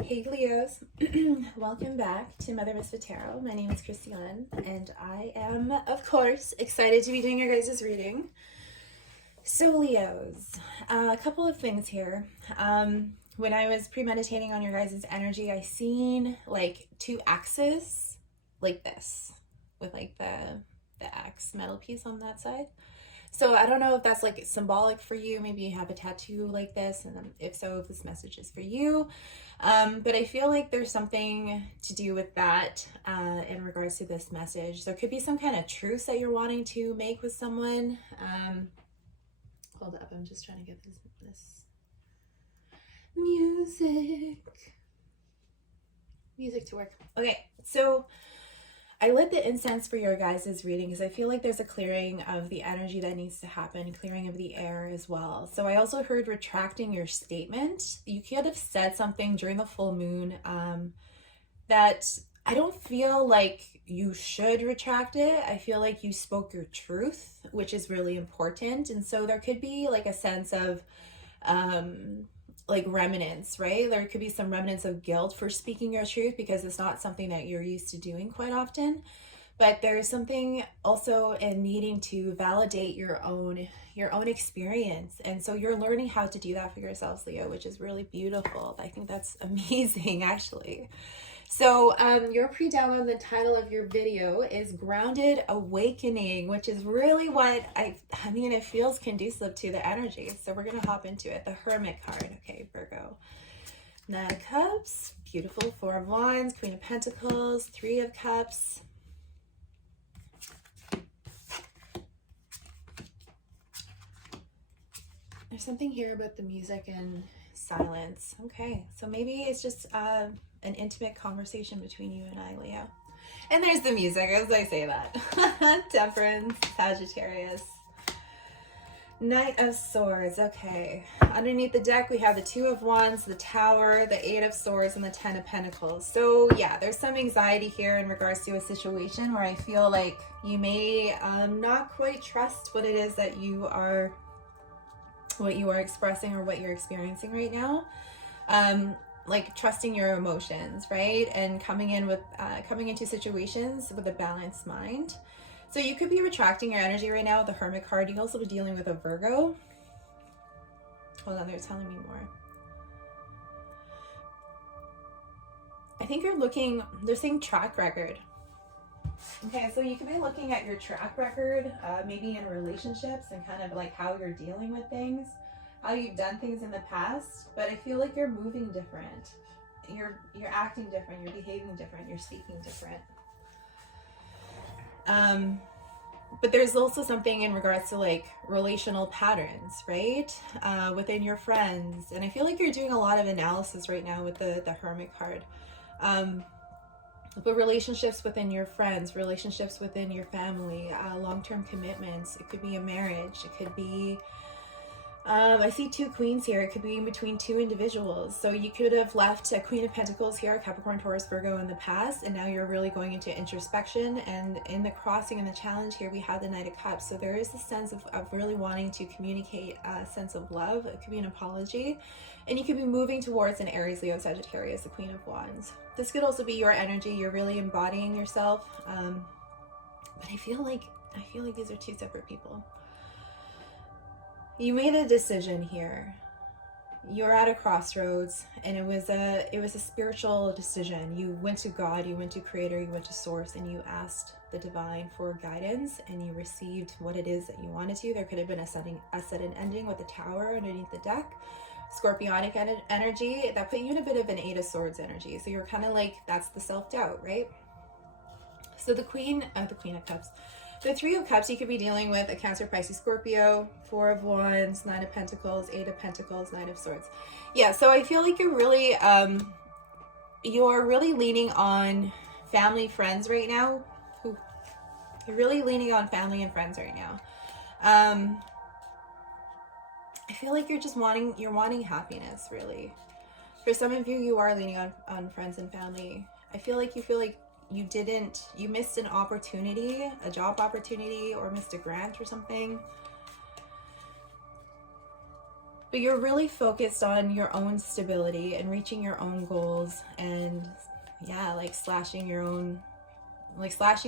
Hey Leos, welcome back to Mother Misfit Tarot. My name is Christiane, and I am, of course, excited to be doing your guys' reading. So Leos, a couple of things here. When I was premeditating on your guys' energy, I seen like two axes like this, with like the axe metal piece on that side. So I don't know if that's like symbolic for you. Maybe you have a tattoo like this, and if so, if this message is for you. But I feel like there's something to do with that in regards to this message. There could be some kind of truce that you're wanting to make with someone. Hold up, I'm just trying to get this music to work. Okay, so I lit the incense for your guys' reading because I feel like there's a clearing of the energy that needs to happen, clearing of the air as well. So I also heard retracting your statement. You could have said something during the full moon that I don't feel like you should retract it. I feel like you spoke your truth, which is really important. And so there could be like a sense of like remnants, right? There could be some remnants of guilt for speaking your truth because it's not something that you're used to doing quite often. But there's something also in needing to validate your own experience. And so you're learning how to do that for yourselves, Leo, which is really beautiful. I think that's amazing, actually. So your pre-download, the title of your video is Grounded Awakening, which is really what I mean, it feels conducive to the energy. So we're going to hop into it. The Hermit card. Okay, Virgo. Nine of Cups. Beautiful. Four of Wands. Queen of Pentacles. Three of Cups. There's something here about the music and silence. Okay, so maybe it's just an intimate conversation between you and I, Leo. And there's the music as I say that. Temperance, Sagittarius. Knight of Swords. Okay, underneath the deck we have the Two of Wands, the Tower, the Eight of Swords, and the Ten of Pentacles. So yeah, there's some anxiety here in regards to a situation where I feel like you may not quite trust what it is that you are expressing or what you're experiencing right now. Like trusting your emotions, right? And coming into situations with a balanced mind. So you could be retracting your energy right now with the Hermit card. You could also be dealing with a Virgo. Hold on, they're telling me more. I think they're saying track record. Okay, so you could be looking at your track record, maybe in relationships and kind of like how you're dealing with things, how you've done things in the past, but I feel like you're moving different. You're acting different, you're behaving different, you're speaking different. But there's also something in regards to like relational patterns, right? Within your friends. And I feel like you're doing a lot of analysis right now with the Hermit card. But relationships within your friends, relationships within your family, long-term commitments. It could be a marriage. It could be, I see two queens here. It could be in between two individuals. So you could have left a Queen of Pentacles here, Capricorn, Taurus, Virgo in the past, and now you're really going into introspection. And in the crossing and the challenge here, we have the Knight of Cups. So there is a sense of really wanting to communicate a sense of love. It could be an apology. And you could be moving towards an Aries, Leo, Sagittarius, the Queen of Wands. This could also be your energy. You're really embodying yourself. But I feel like these are two separate people. You made a decision here. You're at a crossroads, and it was a spiritual decision. You went to God, you went to Creator, you went to Source, and you asked the Divine for guidance, and you received what it is that you wanted to. There could have been a sudden ending with the Tower underneath the deck. Scorpionic energy that put you in a bit of an Eight of Swords energy. So you're kind of like, that's the self-doubt, right? So the Queen of Cups. The Three of Cups, you could be dealing with a Cancer, Pisces, Scorpio, Four of Wands, Nine of Pentacles, Eight of Pentacles, Knight of Swords. Yeah, so I feel like you're really leaning on family, friends right now. You're really leaning on family and friends right now. I feel like you're wanting happiness, really. For some of you, you are leaning on friends and family. I feel like you missed an opportunity, a job opportunity, or missed a grant or something. but you're really focused on your own stability and reaching your own goals, and yeah, like slashing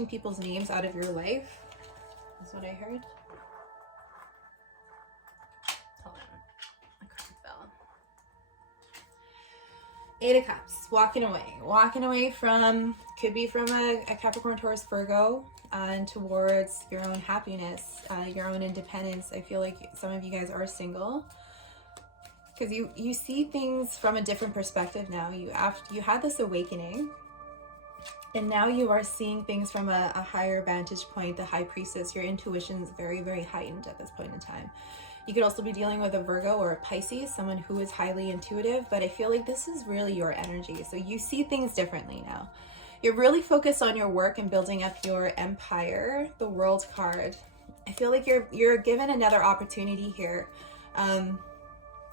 people's names out of your life is what I heard. Hold on, a card fell. Eight of Cups, walking away from, could be from a Capricorn, Taurus, Virgo, and towards your own happiness, your own independence. I feel like some of you guys are single because you see things from a different perspective now. You had this awakening, and now you are seeing things from a higher vantage point. The High Priestess, your intuition is very, very heightened at this point in time. You could also be dealing with a Virgo or a Pisces, someone who is highly intuitive, but I feel like this is really your energy. So you see things differently now. You're really focused on your work and building up your empire. The World card. I feel like you're given another opportunity here.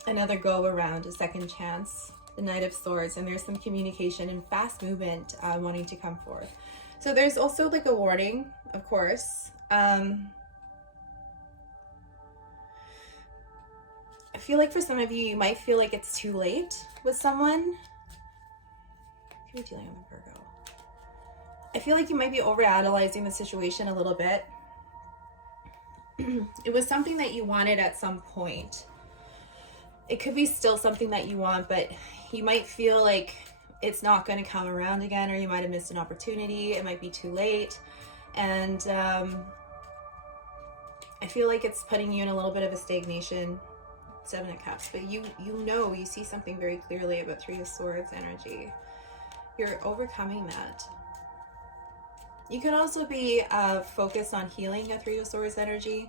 Another go around, a second chance. The Knight of Swords, and there's some communication and fast movement wanting to come forth. So there's also like a warning, of course. I feel like for some of you, you might feel like it's too late with someone. If you're dealing with a Virgo, I feel like you might be overanalyzing the situation a little bit. It was something that you wanted at some point. It could be still something that you want, but you might feel like it's not going to come around again, or you might have missed an opportunity. It might be too late. And I feel like it's putting you in a little bit of a stagnation. Seven of Cups, but you see something very clearly about Three of Swords energy. You're overcoming that. You could also be focused on healing a Three of Swords energy.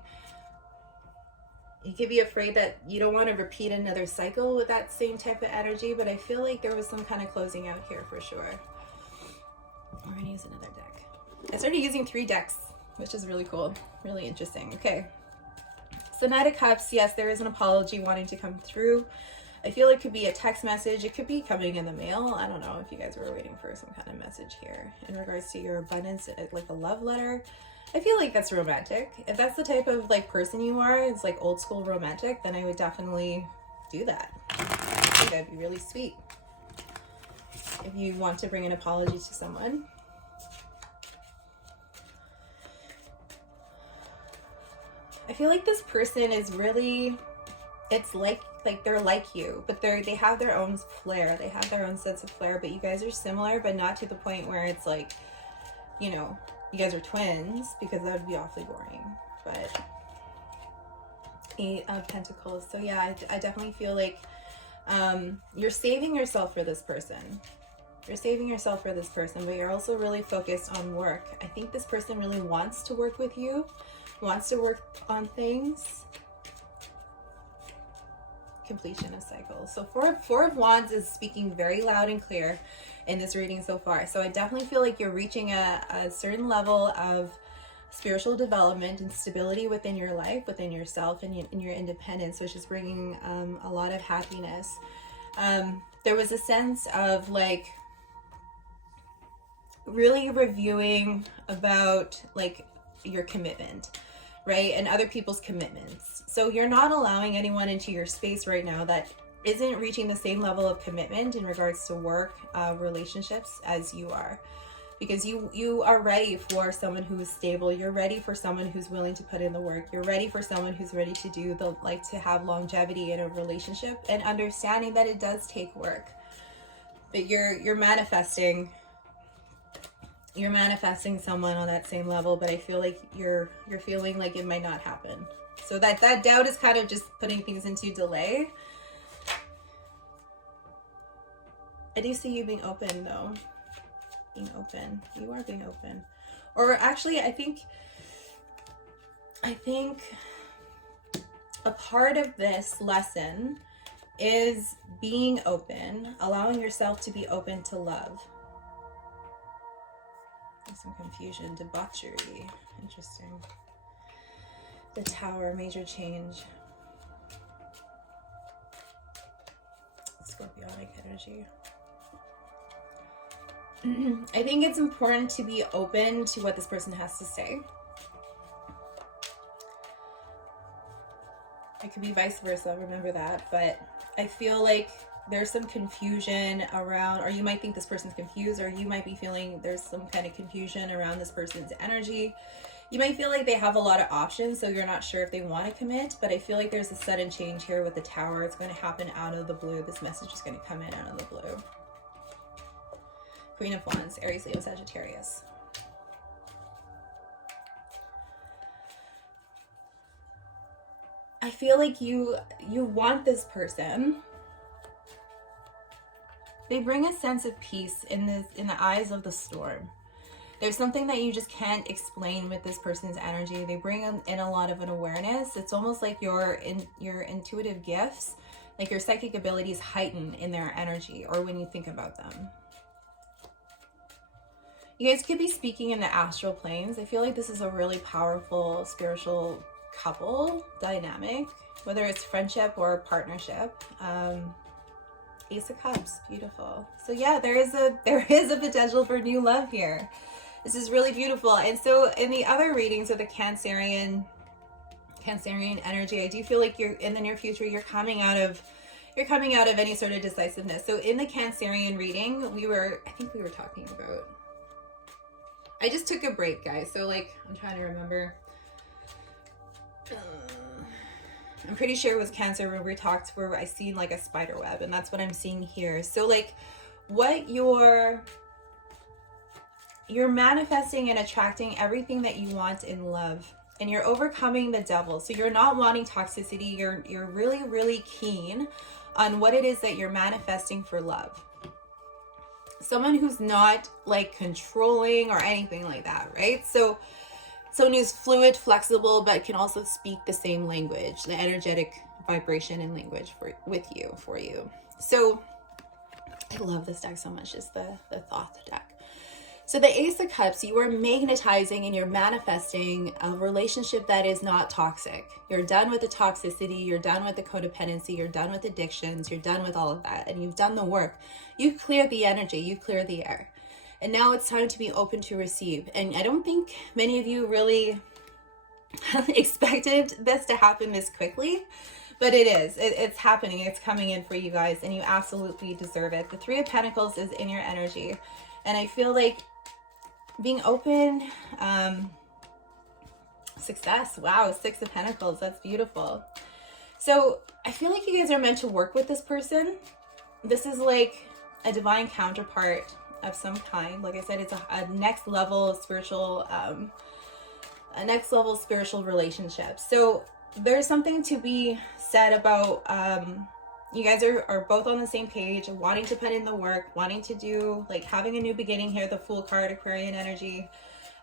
You could be afraid that you don't want to repeat another cycle with that same type of energy, but I feel like there was some kind of closing out here for sure. We're going to use another deck. I started using 3 decks, which is really cool, really interesting. Okay. So Knight of Cups, yes, there is an apology wanting to come through. I feel it could be a text message. It could be coming in the mail. I don't know if you guys were waiting for some kind of message here in regards to your abundance, like a love letter. I feel like that's romantic. If that's the type of like person you are, it's like old school romantic, then I would definitely do that. I think that'd be really sweet. If you want to bring an apology to someone. I feel like this person is really, it's like they're like you, but they have their own flair. They have their own sense of flair, but you guys are similar, but not to the point where it's like, you know, you guys are twins, because that would be awfully boring. But 8 of Pentacles. So yeah, I definitely feel like you're saving yourself for this person. You're saving yourself for this person, but you're also really focused on work. I think this person really wants to work with you, wants to work on things. Completion of cycles. So Four of Wands is speaking very loud and clear in this reading so far. So I definitely feel like you're reaching a certain level of spiritual development and stability within your life, within yourself, and in your independence, which is bringing a lot of happiness. There was a sense of like really reviewing about like your commitment, right? And other people's commitments. So you're not allowing anyone into your space right now that isn't reaching the same level of commitment in regards to work, relationships as you are. Because you are ready for someone who is stable. You're ready for someone who's willing to put in the work. You're ready for someone who's ready to do the, like, to have longevity in a relationship, and understanding that it does take work. But you're manifesting someone on that same level, but I feel like you're feeling like it might not happen. So that doubt is kind of just putting things into delay. I do see you being open though. Being open. You are being open. Or actually, I think a part of this lesson is being open, allowing yourself to be open to love. There's some confusion, debauchery. Interesting. The Tower, major change. Scorpionic energy. I think it's important to be open to what this person has to say. I it could be vice versa, remember that. But I feel like there's some confusion around, or you might think this person's confused, or you might be feeling there's some kind of confusion around this person's energy. You might feel like they have a lot of options, so you're not sure if they want to commit, but I feel like there's a sudden change here with the Tower. It's going to happen out of the blue. This message is going to come in out of the blue. Queen of Wands, Aries, Leo, Sagittarius. I feel like you want this person. They bring a sense of peace in the eyes of the storm. There's something that you just can't explain with this person's energy. They bring in a lot of an awareness. It's almost like your intuitive gifts, like your psychic abilities heighten in their energy or when you think about them. You guys could be speaking in the astral planes. I feel like this is a really powerful spiritual couple dynamic, whether it's friendship or partnership. Ace of Cups, beautiful. So yeah, there is a potential for new love here. This is really beautiful. And so in the other readings of the Cancerian energy, I do feel like you're in the near future, you're coming out of any sort of decisiveness. So in the Cancerian reading, I think we were talking about, I just took a break, guys. So like, I'm trying to remember. I'm pretty sure it was Cancer when we talked where I seen like a spider web, and that's what I'm seeing here. So like what you're manifesting and attracting everything that you want in love, and you're overcoming the devil. So you're not wanting toxicity. You're really, really keen on what it is that you're manifesting for love. Someone who's not like controlling or anything like that, right? So someone who's fluid, flexible, but can also speak the same language, the energetic vibration and language for you. So I love this deck so much. It's the Thoth deck. So the Ace of Cups, you are magnetizing and you're manifesting a relationship that is not toxic. You're done with the toxicity. You're done with the codependency. You're done with addictions. You're done with all of that. And you've done the work. You've cleared the energy. You've cleared the air. And now it's time to be open to receive. And I don't think many of you really expected this to happen this quickly, but it is. It's happening. It's coming in for you guys, and you absolutely deserve it. The Three of Pentacles is in your energy. And I feel like being open, success. Wow, Six of Pentacles. That's beautiful. So I feel like you guys are meant to work with this person. This is like a divine counterpart of some kind. Like I said, it's a next level spiritual, relationship. So there's something to be said about you guys are both on the same page, wanting to put in the work, wanting to do, like, having a new beginning here. The Fool card, Aquarian energy.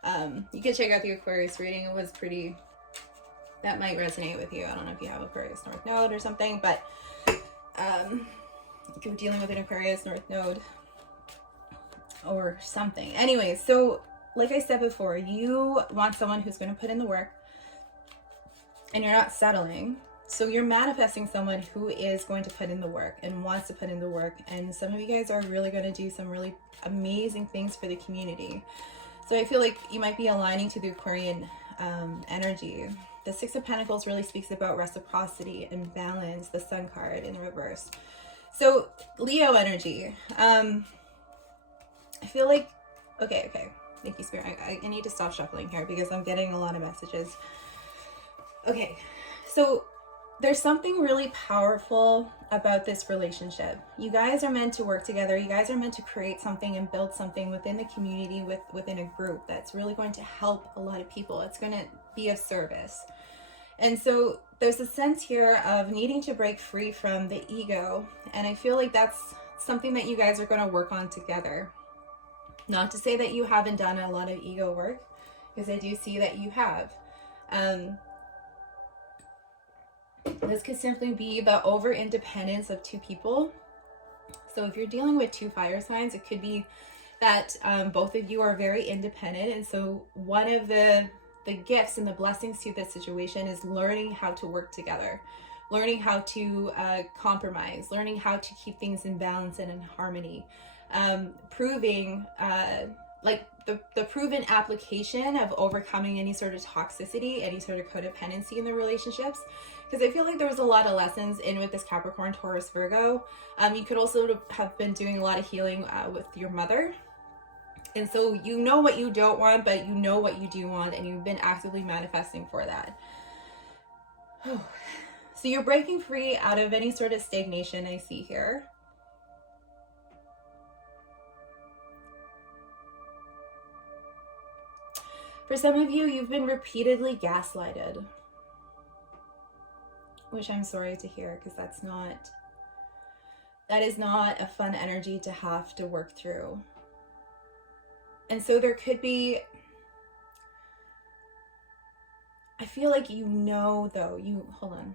You can check out the Aquarius reading. It was pretty, that might resonate with you. I don't know if you have Aquarius North Node or something, but if you're dealing with an Aquarius North Node or something. Anyway, so like I said before, you want someone who's going to put in the work, and you're not settling. So you're manifesting someone who is going to put in the work and wants to put in the work. And some of you guys are really going to do some really amazing things for the community. So I feel like you might be aligning to the Aquarian energy. The Six of Pentacles really speaks about reciprocity and balance, the Sun card in reverse. So Leo energy. I feel like, okay. Thank you, Spirit. I need to stop shuffling here because I'm getting a lot of messages. Okay, so there's something really powerful about this relationship. You guys are meant to work together. You guys are meant to create something and build something within the community, within a group that's really going to help a lot of people. It's going to be of service. And so there's a sense here of needing to break free from the ego. And I feel like that's something that you guys are going to work on together. Not to say that you haven't done a lot of ego work, because I do see that you have. This could simply be the over-independence of two people. So if you're dealing with two fire signs, it could be that both of you are very independent. And so one of the gifts and the blessings to this situation is learning how to work together, learning how to compromise, learning how to keep things in balance and in harmony, proving like the proven application of overcoming any sort of toxicity, any sort of codependency in the relationships. Because I feel like there was a lot of lessons in with this Capricorn, Taurus, Virgo. You could also have been doing a lot of healing with your mother. And so you know what you don't want, but you know what you do want, and you've been actively manifesting for that. So you're breaking free out of any sort of stagnation I see here. For some of you, you've been repeatedly gaslighted, which I'm sorry to hear, because that is not a fun energy to have to work through. And so there could be, I feel like though, hold on.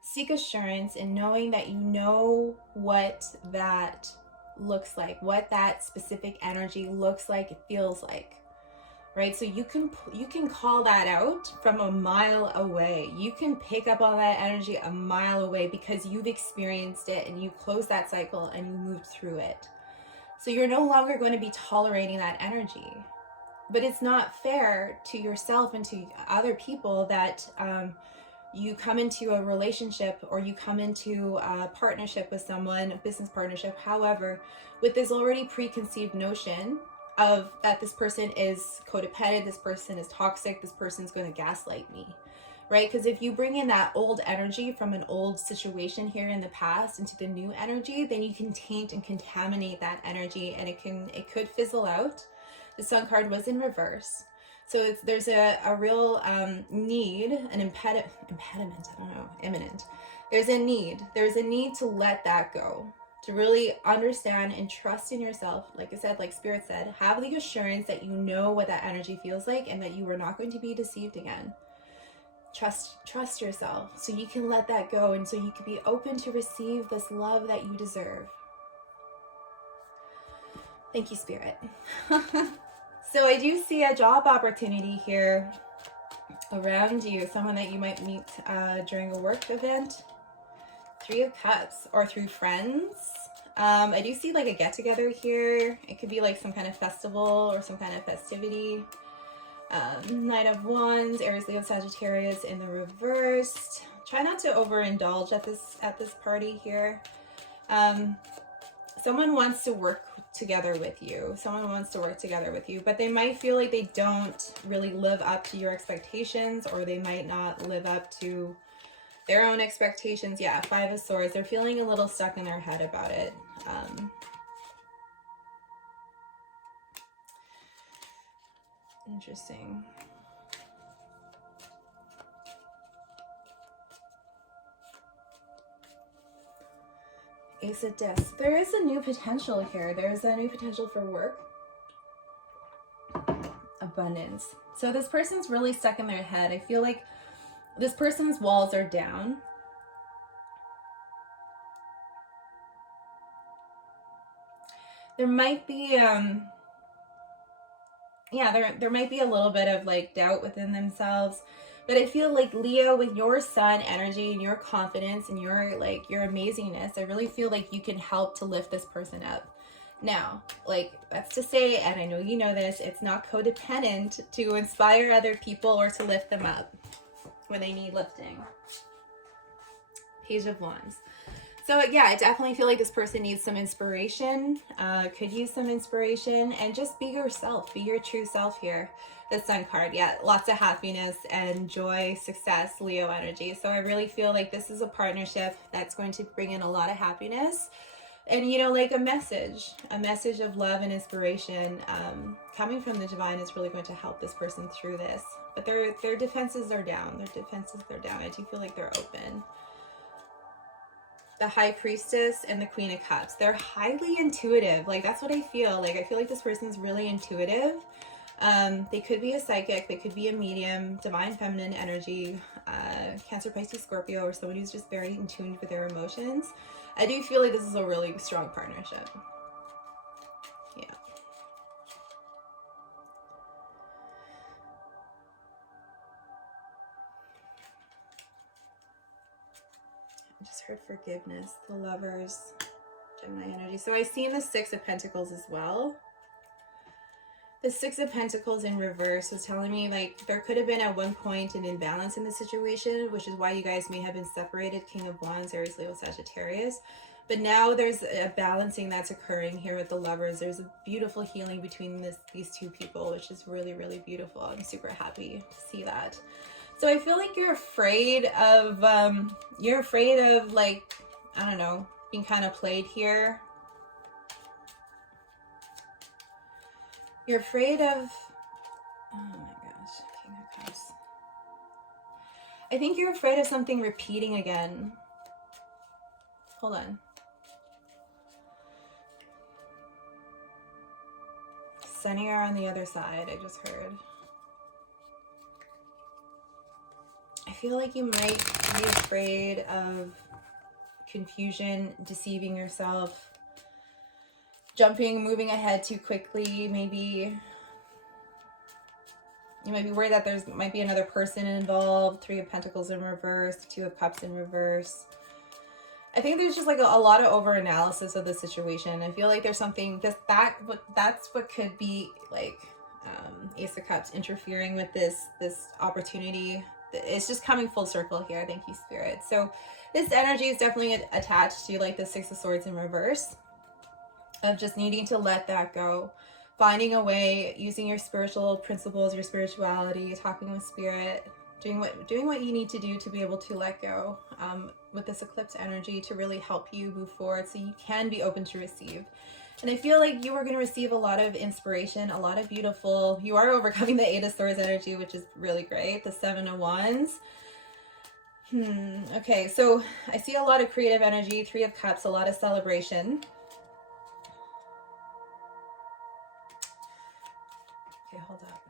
Seek assurance in knowing that you know what that looks like, what that specific energy looks like, it feels like, right? So you can call that out from a mile away. You can pick up on that energy a mile away because you've experienced it and you closed that cycle and you moved through it. So you're no longer going to be tolerating that energy. But it's not fair to yourself and to other people that you come into a relationship or you come into a partnership with someone, a business partnership, however, with this already preconceived notion of that this person is codependent, this person is toxic, this person's going to gaslight me, right? Because if you bring in that old energy from an old situation here in the past into the new energy, then you can taint and contaminate that energy, and it could fizzle out. The Sun card was in reverse. So there's a real need, an impediment, I don't know, imminent. There's a need to let that go, to really understand and trust in yourself. Like I said, like Spirit said, have the assurance that you know what that energy feels like and that you are not going to be deceived again. Trust yourself so you can let that go, and so you can be open to receive this love that you deserve. Thank you, Spirit. So I do see a job opportunity here around you, someone that you might meet during a work event. 3 of Cups, or through friends. I do see like a get-together here. It could be like some kind of festival or some kind of festivity. Knight of Wands, Aries, Leo, Sagittarius in the reverse. Try not to overindulge at this party here. Someone wants to work together with you. But they might feel like they don't really live up to your expectations, or they might not live up to their own expectations. Yeah, 5 of Swords. They're feeling a little stuck in their head about it. Interesting. Ace of Discs. There is a new potential here. There's a new potential for work. Abundance. So this person's really stuck in their head. I feel like this person's walls are down. There might be, there might be a little bit of like doubt within themselves. But I feel like Leo, with your sun energy and your confidence and your amazingness, I really feel like you can help to lift this person up. Now, like, that's to say, and I know you know this, it's not codependent to inspire other people or to lift them up when they need lifting. Page of Wands. So yeah, I definitely feel like this person needs some inspiration, could use some inspiration, and just be yourself, be your true self here. The Sun card, yeah, lots of happiness and joy, success, Leo energy. So I really feel like this is a partnership that's going to bring in a lot of happiness. And, you know, like a message of love and inspiration coming from the divine is really going to help this person through this. But their defenses are down. I do feel like they're open. The High Priestess and the Queen of Cups. They're highly intuitive. Like, that's what I feel. Like, I feel like this person's really intuitive. They could be a psychic. They could be a medium, divine feminine energy, Cancer, Pisces, Scorpio, or someone who's just very in tune with their emotions. I do feel like this is a really strong partnership. Yeah. just heard forgiveness, the Lovers, Gemini energy. So I see the Six of Pentacles as well. The Six of Pentacles in reverse was telling me like there could have been at one point an imbalance in the situation, which is why you guys may have been separated. King of Wands, Aries, Leo, Sagittarius. But now there's a balancing that's occurring here with the Lovers. There's a beautiful healing between these two people, which is really, really beautiful. I'm super happy to see that. So I feel like you're afraid of like, I don't know, being kind of played here. You're afraid of, oh my gosh, King of Cups. I think you're afraid of something repeating again. Hold on. Sunny are on the other side, I just heard. I feel like you might be afraid of confusion, deceiving yourself, moving ahead too quickly. Maybe you might be worried that there might be another person involved. Three of Pentacles in reverse, Two of Cups in reverse. I think there's just like a lot of over-analysis of the situation. I feel like there's something that's what could be like Ace of Cups interfering with this opportunity. It's just coming full circle here. Thank you, Spirit. So this energy is definitely attached to like the Six of Swords in reverse, of just needing to let that go, finding a way, using your spiritual principles, your spirituality, talking with Spirit, doing what you need to do to be able to let go with this eclipse energy to really help you move forward so you can be open to receive. And I feel like you are going to receive a lot of inspiration, a lot of beautiful, you are overcoming the Eight of Swords energy, which is really great. The Seven of Wands. Okay, so I see a lot of creative energy, Three of Cups, a lot of celebration. Okay, hold up.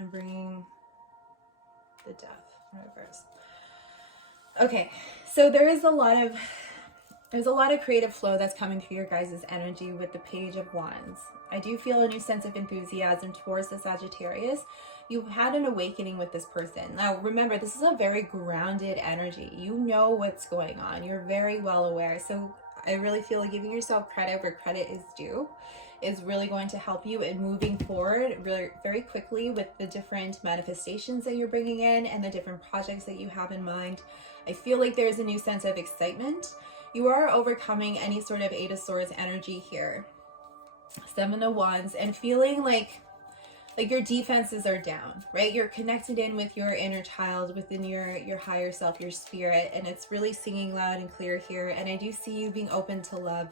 I'm bringing the Death in reverse. Okay, so there's a lot of creative flow that's coming through your guys' energy with the Page of Wands. I do feel a new sense of enthusiasm towards the Sagittarius. You've had an awakening with this person. Now, remember, this is a very grounded energy. You know what's going on. You're very well aware. So I really feel like giving yourself credit where credit is due is really going to help you in moving forward really very quickly with the different manifestations that you're bringing in and the different projects that you have in mind. I feel like there's a new sense of excitement. You are overcoming any sort of Eight of Swords energy here. Seven of Wands, and feeling like your defenses are down, right? You're connected in with your inner child, within your higher self, your spirit, and it's really singing loud and clear here. And I do see you being open to love.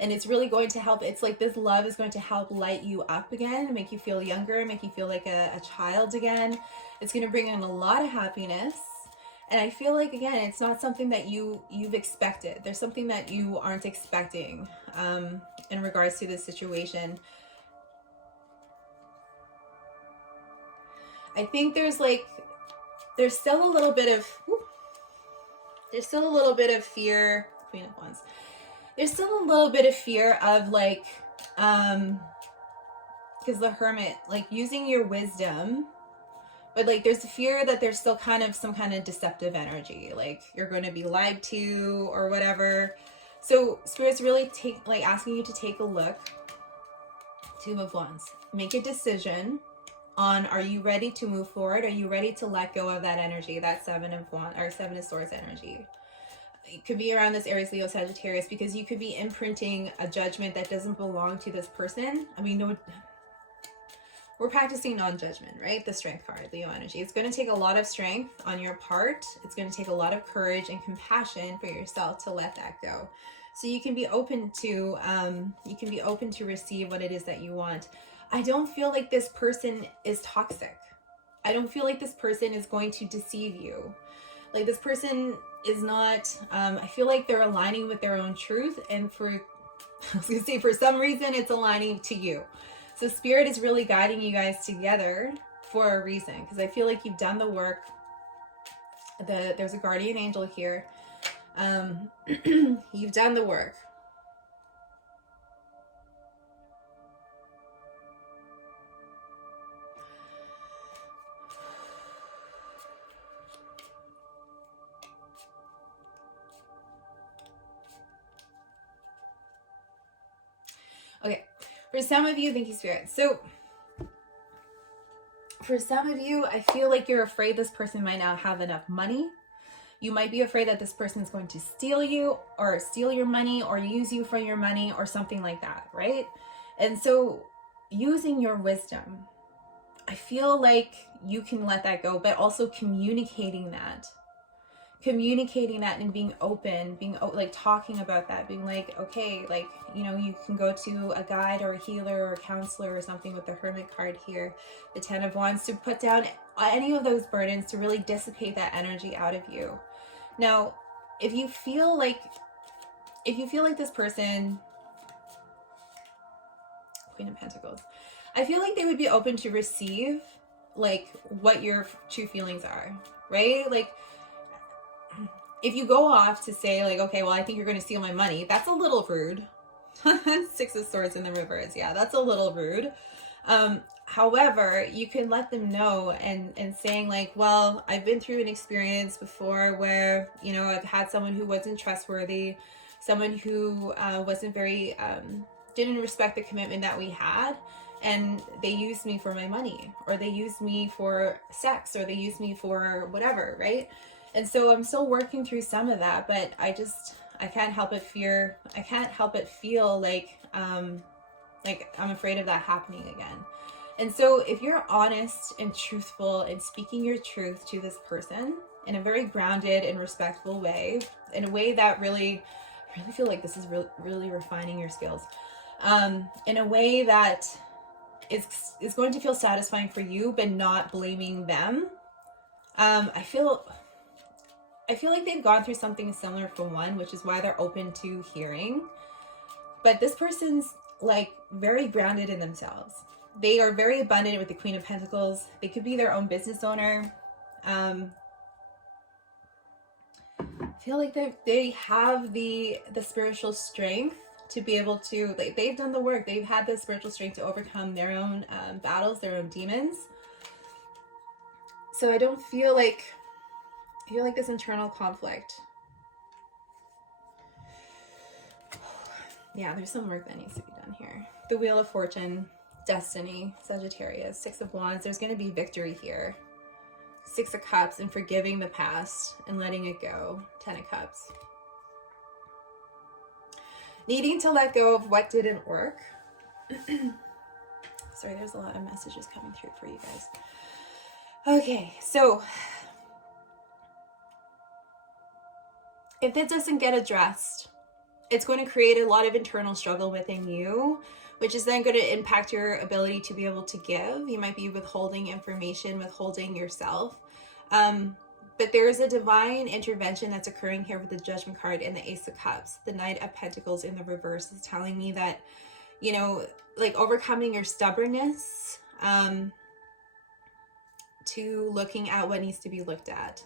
And it's really going to help. It's like this love is going to help light you up again, make you feel younger, make you feel like a child again. It's going to bring in a lot of happiness. And I feel like, again, it's not something that you've expected. There's something that you aren't expecting in regards to this situation. I think there's still a little bit of fear. Queen of Wands. There's still a little bit of fear of like, because the Hermit, like using your wisdom, but like there's a fear that there's still kind of some kind of deceptive energy, like you're going to be lied to or whatever. So Spirit's really asking you to take a look. Two of Wands. Make a decision on, are you ready to move forward? Are you ready to let go of that energy, that Seven of Swords energy? It could be around this Aries, Leo, Sagittarius, because you could be imprinting a judgment that doesn't belong to this person. I mean, no, we're practicing non-judgment, right? The Strength card, Leo energy. It's going to take a lot of strength on your part. It's going to take a lot of courage and compassion for yourself to let that go. So you can be open to receive what it is that you want. I don't feel like this person is toxic. I don't feel like this person is going to deceive you. Like this person is not, I feel like they're aligning with their own truth, and for some reason it's aligning to you. So Spirit is really guiding you guys together for a reason, because I feel like you've done the work. There's a guardian angel here. You've done the work. For some of you, thank you, Spirit. So for some of you, I feel like you're afraid this person might not have enough money. You might be afraid that this person is going to steal you or steal your money or use you for your money or something like that, right? And so using your wisdom, I feel like you can let that go, but also communicating that and being open, like talking about that, being like, okay, like, you know, you can go to a guide or a healer or a counselor or something with the Hermit card here, the 10 of Wands, to put down any of those burdens, to really dissipate that energy out of you. Now, if you feel like this person, Queen of Pentacles, I feel like they would be open to receive like what your true feelings are, right? Like, if you go off to say like, okay, well, I think you're going to steal my money, that's a little rude. 6 of Swords in the reverse. Yeah, that's a little rude. However, you can let them know and saying like, well, I've been through an experience before where, you know, I've had someone who wasn't trustworthy, someone who wasn't very, didn't respect the commitment that we had. And they used me for my money, or they used me for sex, or they used me for whatever, right? And so I'm still working through some of that, but I can't help but feel like I'm afraid of that happening again. And so if you're honest and truthful and speaking your truth to this person in a very grounded and respectful way, in a way that really, I really feel like this is really refining your skills, in a way that is going to feel satisfying for you, but not blaming them. I feel like they've gone through something similar for one, which is why they're open to hearing. But this person's like very grounded in themselves. They are very abundant with the Queen of Pentacles. They could be their own business owner. I feel like they have the spiritual strength to be able to, like, they've done the work. They've had the spiritual strength to overcome their own battles, their own demons. So I feel like this internal conflict. Yeah, there's some work that needs to be done here. The Wheel of Fortune, Destiny, Sagittarius, 6 of Wands. There's going to be victory here. 6 of Cups, and forgiving the past and letting it go. 10 of Cups. Needing to let go of what didn't work. Sorry, there's a lot of messages coming through for you guys. Okay, so if that doesn't get addressed, it's going to create a lot of internal struggle within you, which is then going to impact your ability to be able to give. You might be withholding information, withholding yourself. But there is a divine intervention that's occurring here with the Judgment card and the Ace of Cups. The Knight of Pentacles in the reverse is telling me that, you know, like overcoming your stubbornness, to looking at what needs to be looked at.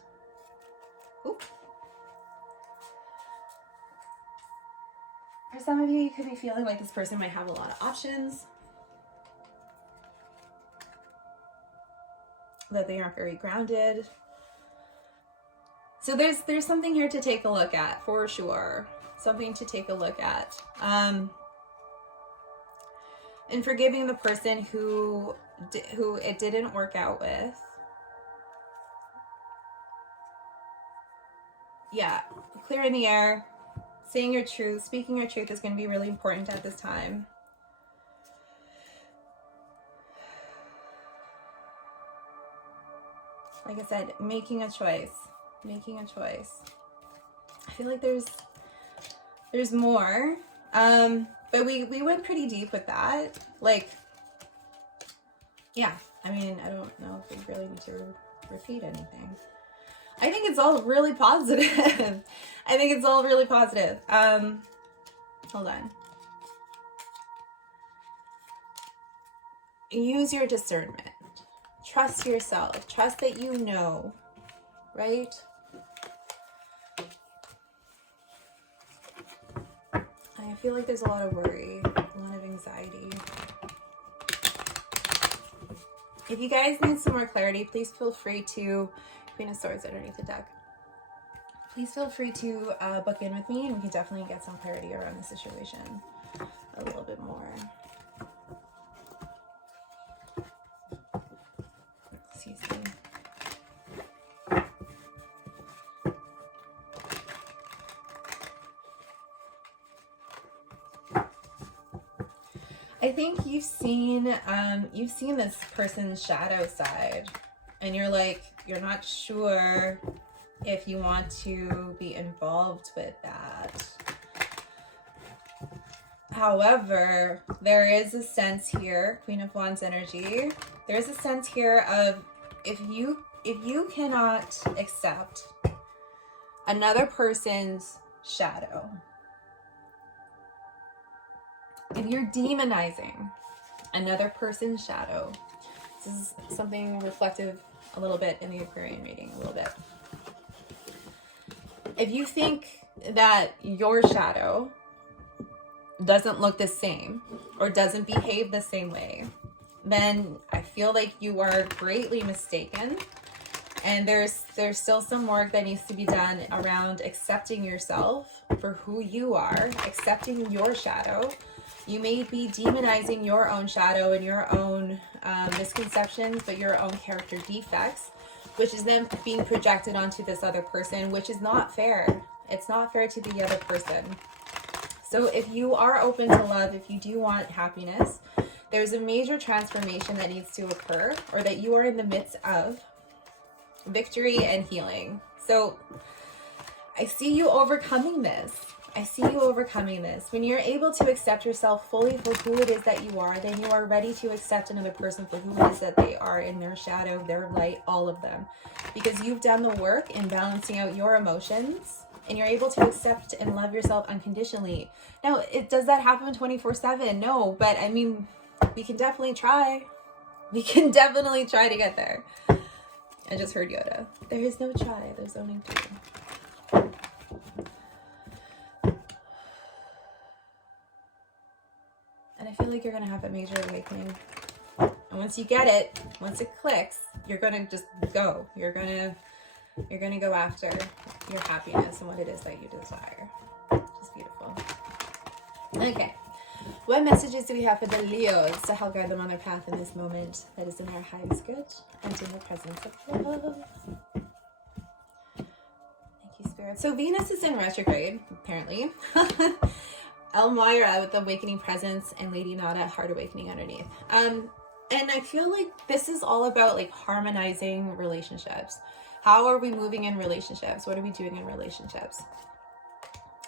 Ooh. For some of you, you could be feeling like this person might have a lot of options, that they aren't very grounded. So there's something here to take a look at, for sure. Something to take a look at. And forgiving the person who it didn't work out with. Yeah, clearing the air, saying your truth, speaking your truth is going to be really important at this time. Like I said, making a choice. I feel like there's more, but we went pretty deep with that. Like, yeah, I mean, I don't know if we really need to repeat anything. I think it's all really positive. Hold on. Use your discernment. Trust yourself. Trust that you know, right? I feel like there's a lot of worry, a lot of anxiety. If you guys need some more clarity, please feel free to, Queen of Swords underneath the deck. Please feel free to book in with me, and we can definitely get some clarity around the situation a little bit more. I think you've seen this person's shadow side, and you're not sure if you want to be involved with that. However, there is a sense here, Queen of Wands energy, there's a sense here of if you cannot accept another person's shadow, if you're demonizing another person's shadow, this is something reflective a little bit in the Aquarian reading, a little bit. If you think that your shadow doesn't look the same or doesn't behave the same way, then I feel like you are greatly mistaken. And there's still some work that needs to be done around accepting yourself for who you are, accepting your shadow. You may be demonizing your own shadow and your own misconceptions, but your own character defects, which is then being projected onto this other person, which is not fair. It's not fair to the other person. So if you are open to love, if you do want happiness, there's a major transformation that needs to occur, or that you are in the midst of victory and healing. So I see you overcoming this. I see you overcoming this. When you're able to accept yourself fully for who it is that you are, then you are ready to accept another person for who it is that they are, in their shadow, their light, all of them. Because you've done the work in balancing out your emotions, and you're able to accept and love yourself unconditionally. Now, does that happen 24/7? No, but I mean, we can definitely try. We can definitely try to get there. I just heard Yoda. There is no try, there's only do. And I feel like you're going to have a major awakening. And once you get it, once it clicks, you're going to just go. You're going to go after your happiness and what it is that you desire. Just beautiful. Okay. What messages do we have for the Leos to help guide them on their path in this moment that is in our highest good and in the presence of love? Thank you, Spirit. So Venus is in retrograde, apparently. Elmira with the Awakening Presence, and Lady Nada, Heart Awakening underneath. And I feel like this is all about like harmonizing relationships. How are we moving in relationships? What are we doing in relationships?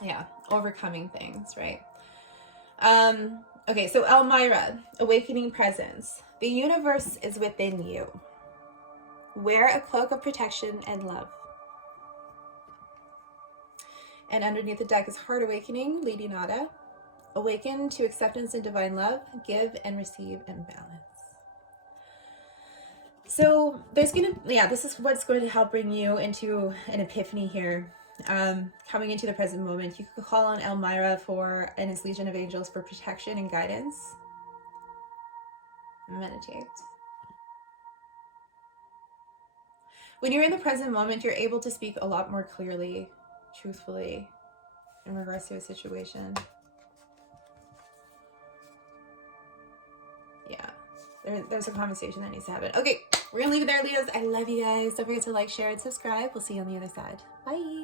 Yeah, overcoming things, right? Okay, so Elmira, Awakening Presence. The universe is within you. Wear a cloak of protection and love. And underneath the deck is Heart Awakening, Lady Nada. Awaken to acceptance and divine love. Give and receive in balance. So there's this is what's going to help bring you into an epiphany here. Coming into the present moment, you could call on Elmira and his Legion of Angels for protection and guidance. Meditate. When you're in the present moment, you're able to speak a lot more clearly, truthfully, in regards to a situation. Yeah, there's a conversation that needs to happen. Okay, we're gonna leave it there, Leos. I love you guys. Don't forget to like, share, and subscribe. We'll see you on the other side. Bye.